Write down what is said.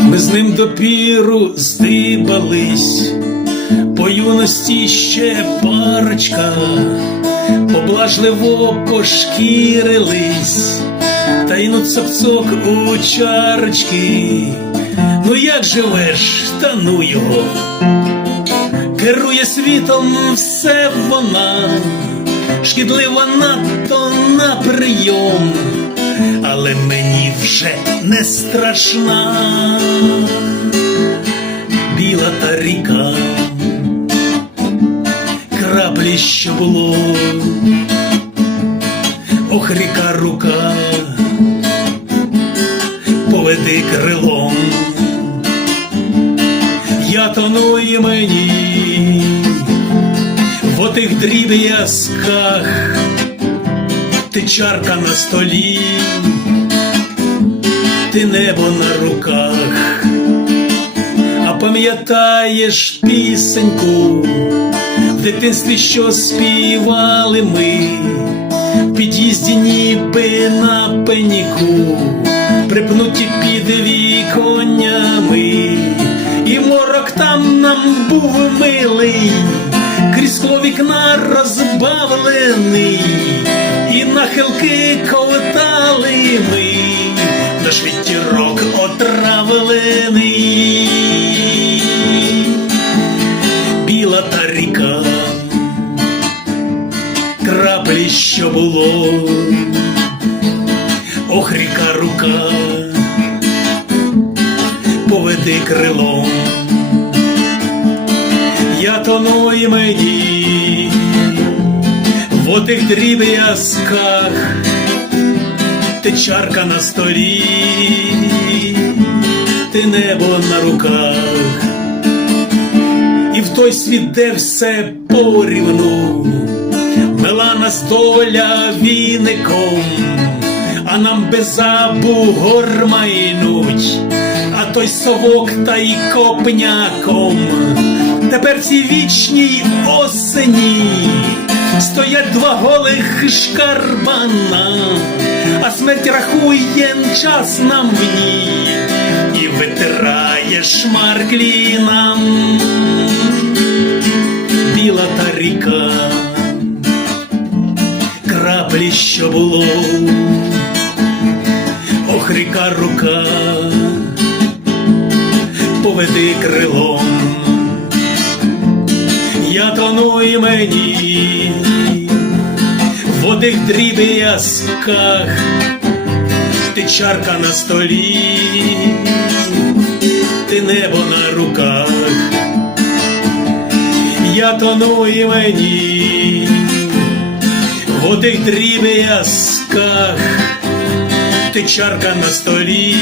Ми з ним допіру здибались, по юності ще парочка, поблажливо пошкірились, та й ну цок-цок у чарочки. Ну як живеш, та ну його, керує світом все вона, шкідлива надто на прийом але мені вже не страшна. Біла та ріка, краплі, що було, ох, ріка рука, поведи крилом, я тону і мені в отих дріб'язках. Ти чарка на столі, ти небо на руках, а пам'ятаєш пісеньку в дитинстві, що співали ми, в під'їзді ніби на пеніку, припнуті під віконнями, і морок там нам був милий, крізь скло вікна розбавлений. І нахилки ми, наш вітірок отравлений, біла та ріка, краплі, що було, ох, ріка рука, поведи крилом, я тону і мені в отих дріб'язках, ти чарка на столі, ти небо на руках, і в той світ, де все порівну, мила нас доля віником, а нам без забу гормайнуть, а той совок та й копняком. Тепер цій вічній осені. Стоять два голих шкарбана, смерть рахує час нам в ній. І витирає шмарклі нам біла та ріка, краплі, що було, ох, ріка рука, поведи крилом. Я тону і мені одних дріб'язках, ти чарка на столі, ти небо на руках, я тону і мені. В отих дріб'язках, ти чарка на столі,